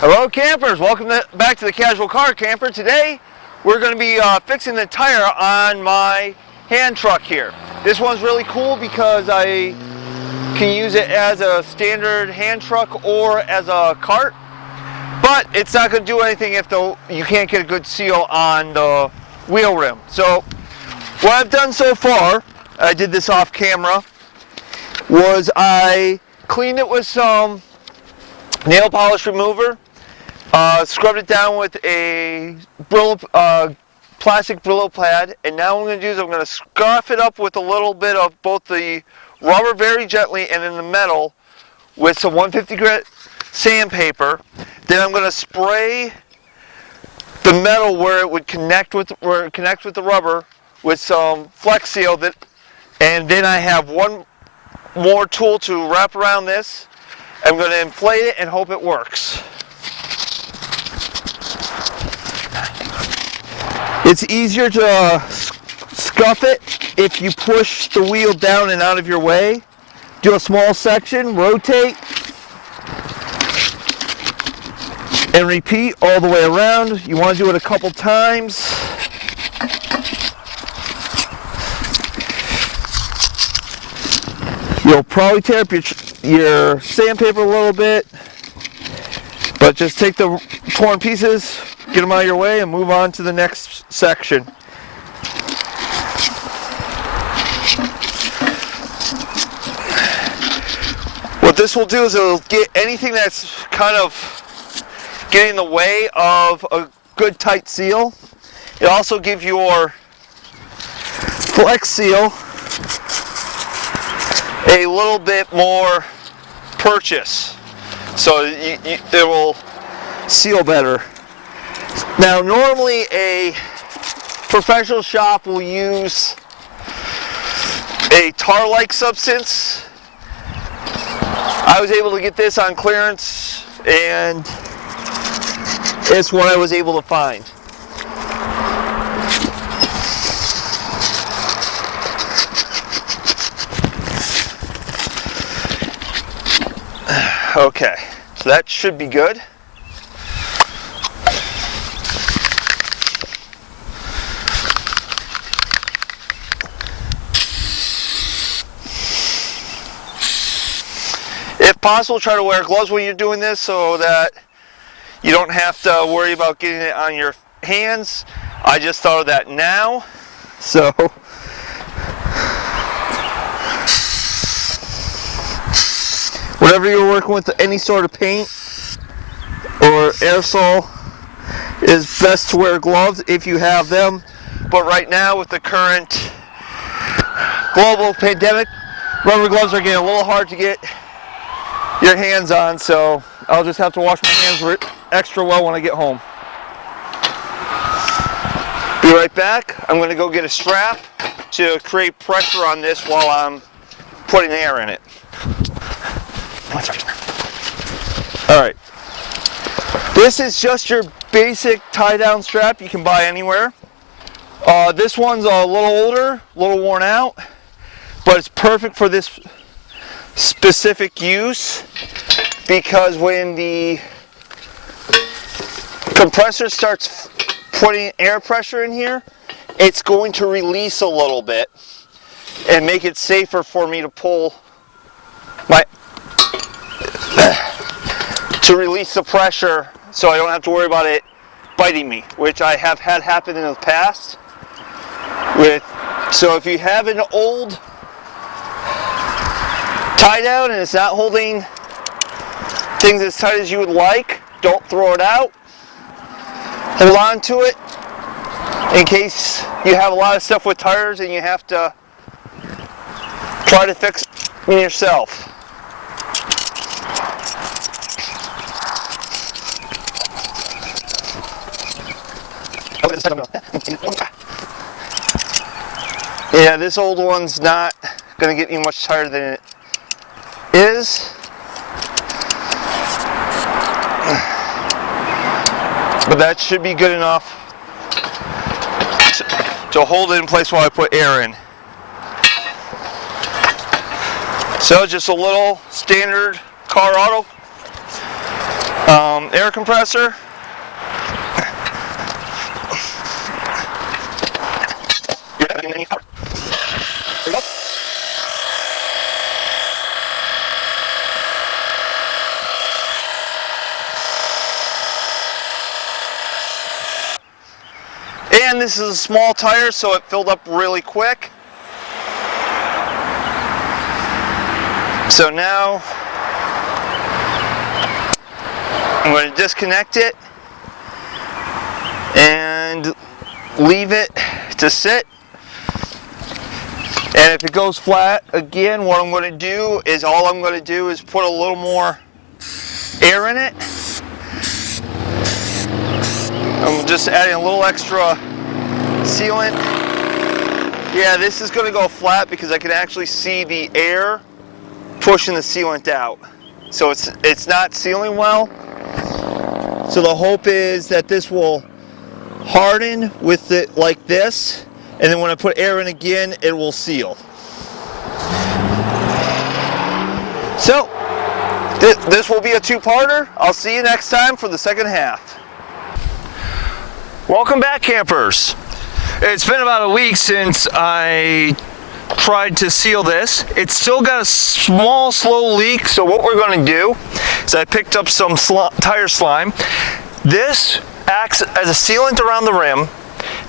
Hello campers, welcome back to the Casual Car Camper. Today we're going to be fixing the tire on my hand truck here. This one's really cool because I can use it as a standard hand truck or as a cart, but it's not going to do anything if you can't get a good seal on the wheel rim. So what I've done so far, I did this off camera, was I cleaned it with some nail polish remover. Scrubbed it down with a plastic Brillo pad, and now what I'm going to do is I'm going to scuff it up with a little bit of both the rubber very gently and then the metal with some 150 grit sandpaper. Then I'm going to spray the metal where it connects with the rubber with some Flex Seal, and then I have one more tool to wrap around this. I'm going to inflate it and hope it works. It's easier to scuff it if you push the wheel down and out of your way. Do a small section, rotate, and repeat all the way around. You want to do it a couple times. You'll probably tear up your sandpaper a little bit, but just take the torn pieces, get them out of your way, and move on to the next section. What this will do is it'll get anything that's kind of getting in the way of a good tight seal. It'll also give your Flex Seal a little bit more purchase, so it will seal better. Now, normally a professional shop will use a tar-like substance. I was able to get this on clearance, and it's what I was able to find. Okay, so that should be good. If possible, try to wear gloves when you're doing this so that you don't have to worry about getting it on your hands. I just thought of that now. So whatever you're working with, any sort of paint or aerosol, is best to wear gloves if you have them. But right now, with the current global pandemic, rubber gloves are getting a little hard to get your hands on, so I'll just have to wash my hands extra well when I get home. Be right back. I'm going to go get a strap to create pressure on this while I'm putting air in it. Alright, this is just your basic tie-down strap you can buy anywhere. This one's a little older, a little worn out, but it's perfect for this specific use, because when the compressor starts putting air pressure in here, it's going to release a little bit and make it safer for me to pull to release the pressure, so I don't have to worry about it biting me, which I have had happen in the past. So if you have an old tie down and it's not holding things as tight as you would like, don't throw it out. Hold on to it in case you have a lot of stuff with tires and you have to try to fix it yourself. Yeah, this old one's not going to get any much tighter than it is. But that should be good enough to hold it in place while I put air in. So just a little standard car auto air compressor. And this is a small tire, so it filled up really quick. So now I'm going to disconnect it and leave it to sit. And if it goes flat again, what I'm going to do is put a little more air in it. I'm just adding a little extra sealant. Yeah, this is going to go flat because I can actually see the air pushing the sealant out. So it's not sealing well. So the hope is that this will harden with it like this, and then when I put air in again, it will seal. So this will be a two-parter. I'll see you next time for the second half. Welcome back, campers. It's been about a week since I tried to seal this. It's still got a small, slow leak, so what we're going to do is I picked up some tire slime. This acts as a sealant around the rim.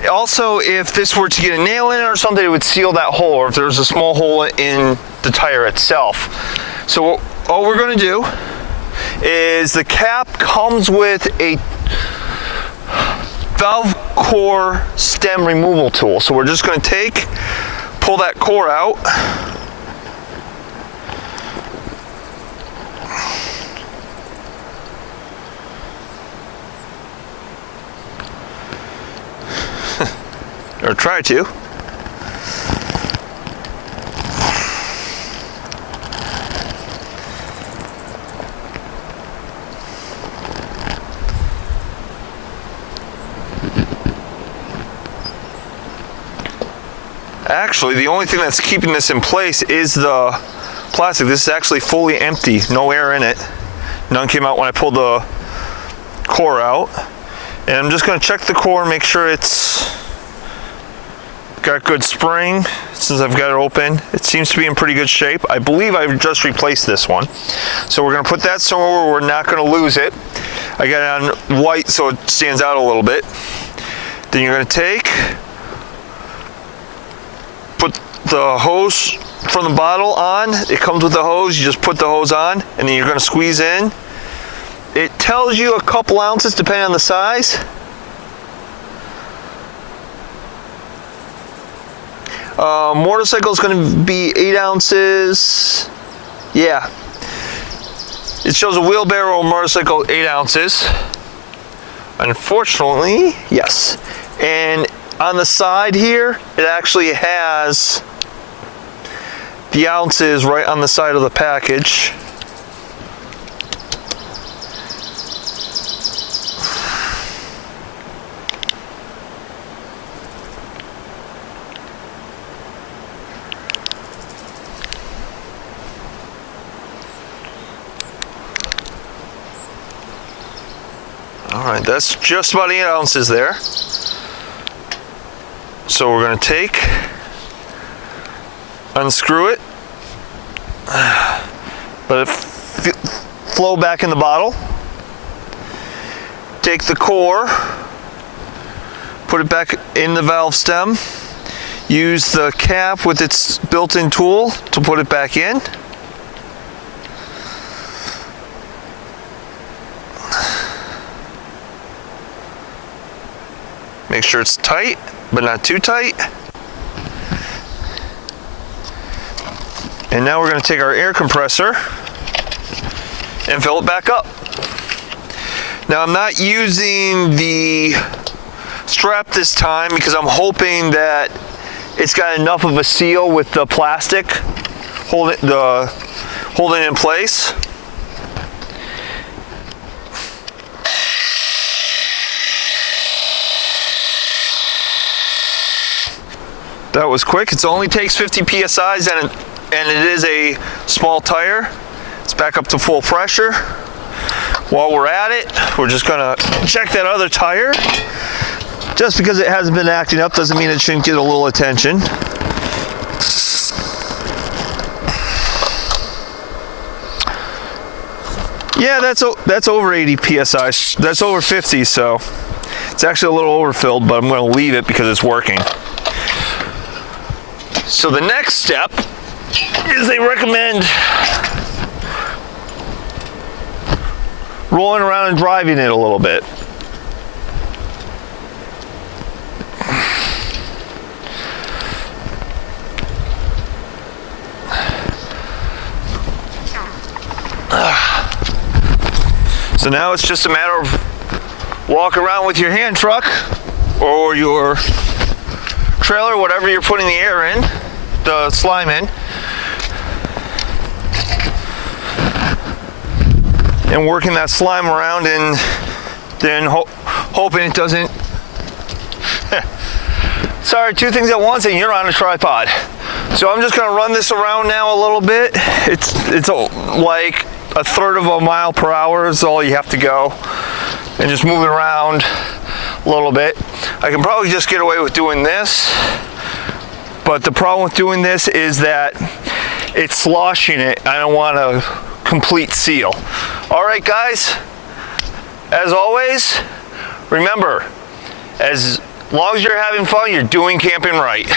Also, if this were to get a nail in it or something, it would seal that hole, or if there's a small hole in the tire itself. So all we're going to do is the cap comes with a valve core stem removal tool. So we're just going to pull that core out. Or try to. Actually, the only thing that's keeping this in place is the plastic. This is actually fully empty, no air in it. None came out when I pulled the core out. And I'm just going to check the core and make sure it's got good spring. Since I've got it open, it seems to be in pretty good shape. I believe I've just replaced this one. So we're going to put that somewhere where we're not going to lose it. I got it on white so it stands out a little bit. Then you're going to put the hose from the bottle on. It comes with the hose. You just put the hose on and then you're going to squeeze in. It tells you a couple ounces depending on the size. Motorcycle is going to be 8 ounces. Yeah. It shows a wheelbarrow motorcycle 8 ounces. Unfortunately, yes. And on the side here, it actually has the ounces right on the side of the package. All right, that's just about 8 ounces there. So we're going to unscrew it, let it flow back in the bottle. Take the core, put it back in the valve stem. Use the cap with its built-in tool to put it back in. Make sure it's tight, but not too tight. And now we're going to take our air compressor and fill it back up. Now I'm not using the strap this time because I'm hoping that it's got enough of a seal with the plastic holding it in place. That was quick. It only takes 50 psi's and it is a small tire. It's back up to full pressure. While we're at it, we're just gonna check that other tire. Just because it hasn't been acting up doesn't mean it shouldn't get a little attention. Yeah, that's over 80 PSI. That's over 50, so it's actually a little overfilled, but I'm gonna leave it because it's working. So the next step is they recommend rolling around and driving it a little bit. So now it's just a matter of walking around with your hand truck or your trailer, whatever you're putting the air in, the slime in, and working that slime around and then hoping it doesn't. Sorry, two things at once and you're on a tripod. So I'm just gonna run this around now a little bit. It's like a third of a mile per hour is all you have to go, and just move it around a little bit. I can probably just get away with doing this, but the problem with doing this is that it's sloshing it. I don't want a complete seal. All right, guys, as always, remember, as long as you're having fun, you're doing camping right.